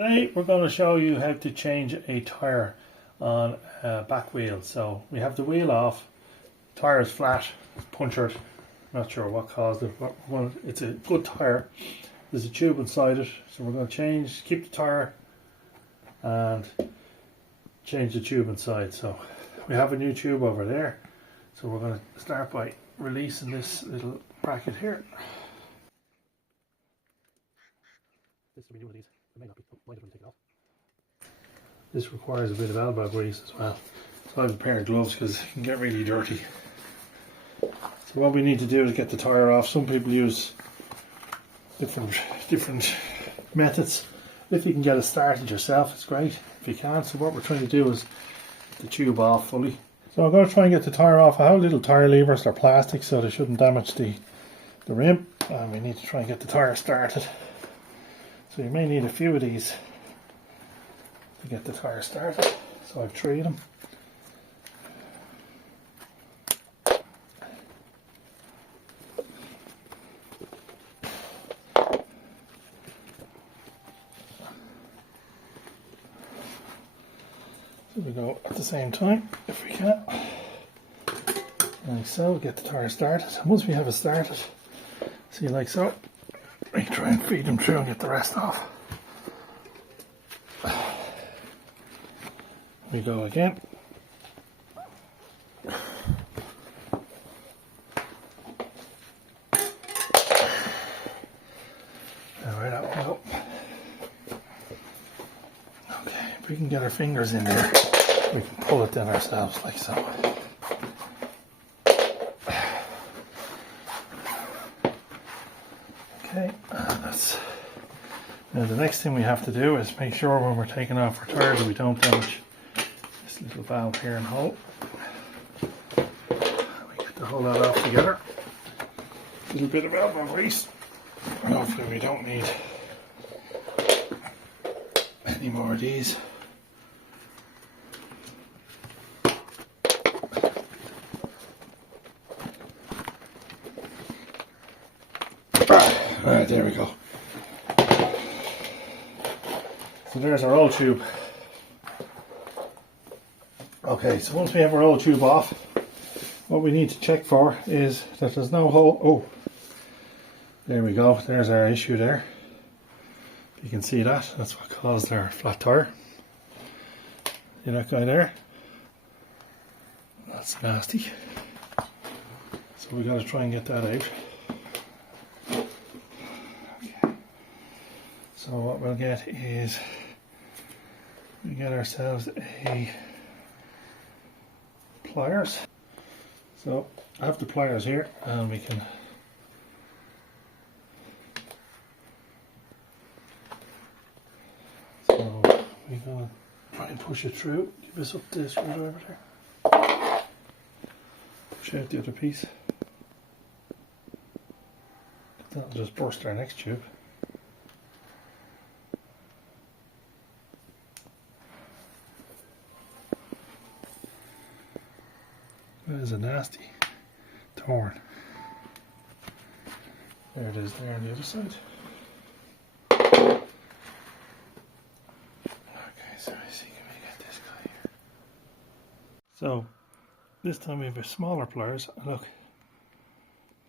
Today we're going to show you how to change a tyre on a back wheel. So we have the wheel off, tyre is flat, punctured, not sure what caused it, but it's a good tyre. There's a tube inside it, so we're going to keep the tyre and change the tube inside. So we have a new tube over there, so we're going to start by releasing this little bracket here. This will be new with these. It may not be. Might have to take it off. This requires a bit of elbow grease as well. So I have a pair of gloves because it can get really dirty. So what we need to do is get the tyre off. Some people use different methods. If you can get it started yourself, it's great. If you can't, so what we're trying to do is get the tube off fully. So I'm going to try and get the tyre off. I have little tyre levers, they're plastic so they shouldn't damage the rim. And we need to try and get the tyre started. So you may need a few of these to get the tyre started. So I've 3 of them. So we go at the same time if we can. Like so, get the tyre started. And once we have it started, see like so, we try and feed them through and get the rest off. We go again. Alright, that one up. Okay, if we can get our fingers in there, we can pull it down ourselves like so. Okay, now the next thing we have to do is make sure when we're taking off our tyre that we don't damage this little valve here and hole. We get to hold that off together. A little bit of elbow grease, and hopefully we don't need any more of these. Alright, there we go. So there's our old tube. Okay, so once we have our old tube off, what we need to check for is that there's no hole. Oh, there we go. There's our issue there. You can see that. That's what caused our flat tyre. See that guy there? That's nasty. So we've got to try and get that out. So what we'll get is, we get ourselves a pliers. So I have the pliers here and we can so we're going to try and push it through. Give us up the screwdriver there. Push out the other piece. That'll just burst our next tube. That is a nasty torn. There it is there on the other side. Okay, so I see, can we get this guy here? So this time we have a smaller pliers, and look,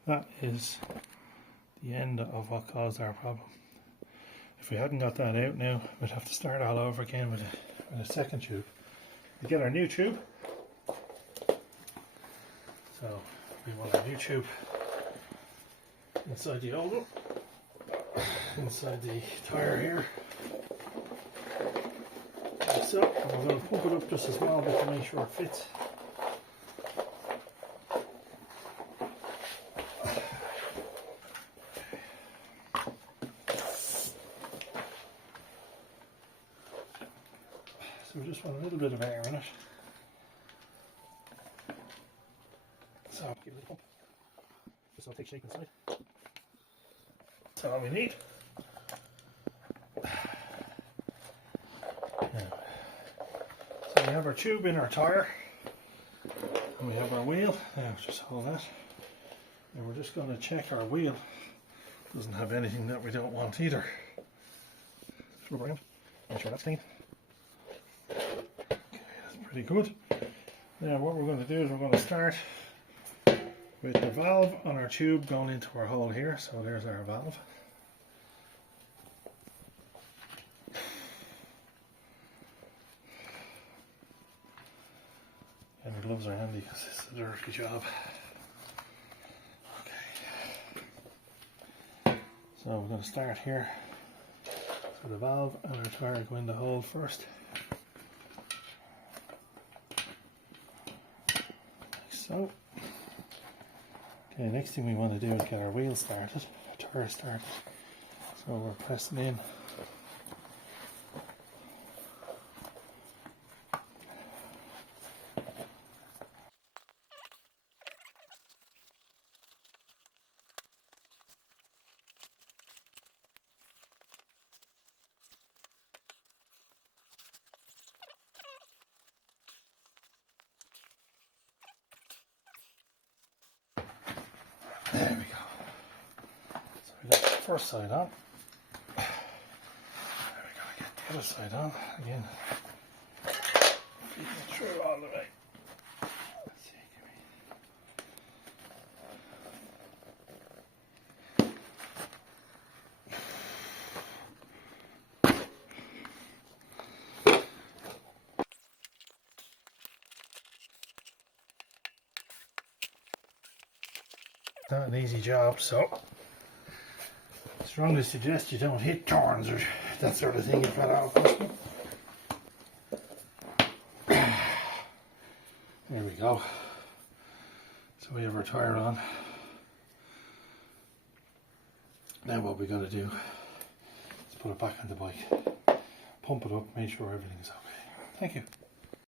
that is the end of what caused our problem. If we hadn't got that out now, we'd have to start all over again with a second tube. We get our new tube. So we want a new tube inside the old one, inside the tyre here. Like so, and we're going to pump it up just a small bit to make sure it fits. So we just want a little bit of air in it. So give it a pump. Just so I'll take shape inside. That's all we need. Now, so we have our tube in our tyre, and we have our wheel. Now just hold that. And we're just going to check our wheel. Doesn't have anything that we don't want either. Rubber end. Make sure that's clean. Okay, that's pretty good. Now what we're going to do is we're going to start with the valve on our tube going into our hole here. So there's our valve. And the gloves are handy because it's a dirty job. Okay. So we're going to start here. So the valve and our tire go in the hole first. Like so. Okay, next thing we want to do is get our wheel started, tire started. So we're pressing in. There we go. So we got the first side on. There we go, get the other side on again. Feed it through all the way. Let's see, give me. Not an easy job, so I strongly suggest you don't hit turns or that sort of thing if at all possible. There we go. So we have our tire on. Now what we got to do is put it back on the bike, pump it up, make sure everything is okay. Thank you.